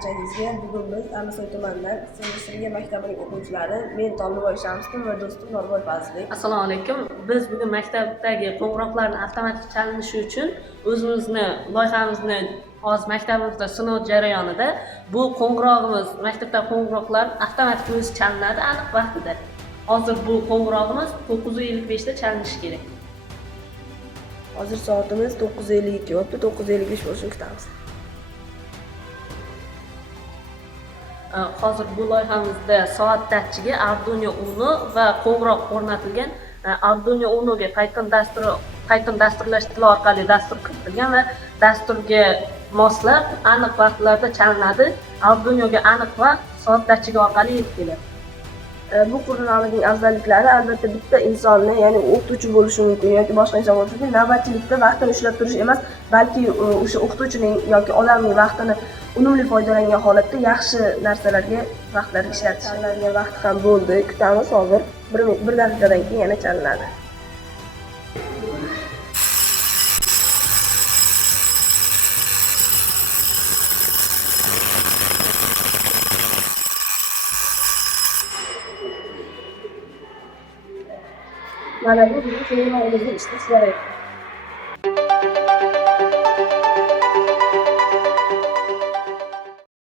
barchangizga. Bugun biz Andijon tumanidan Sirga maktabining o'quvchilari, men Tolibay Shamsiddin va do'stim Norboy Fazliy. Assalomu alaykum. Biz bugun maktabdagi qo'ng'iroqlarni avtomatik chalinishi uchun o'zimizni loyihamizni hozir maktabimizda sinov jarayonida bu qo'ng'irog'imiz, maktabdagi qo'ng'iroqlar avtomatik o'zi chalinadi aniq vaqtida. Hozir bu qo'ng'irog'imiz 9:55 da chalinishi kerak. Hozir soatimiz 9:52 bo'libdi, 9:55 bo'lishini kutamiz. Hozir bu loyihamizda soat datchiga Arduino Uno va qo'ng'iroq o'rnatilgan. Arduino Unoga Python dasturlash tili orqali dastur kiritilgan va dasturga moslab aniq vaqtlarda chalinadi. Arduinoga aniq vaqt soat datchigi orqali yetib keladi. Bu qurilmaning afzalliklari albatta bitta insonni, ya'ni o'qituvchi bo'lishi mumkin yoki boshqa inson bo'lishi mumkin, navbatchilikda vaqtini ushlab turish emas, balki o'sha o'qituvchining yoki odamning vaqtini unumli foydalangan holatda yaxshi narsalarga vaqtlarga ishlatish. Chalinadigan vaqt ham bo'ldi. Kutamiz, hozir 1 daqiqadan keyin yana chalinadi. Mana bu bizning qo'ng'irog'imizning ishlash jarayoni.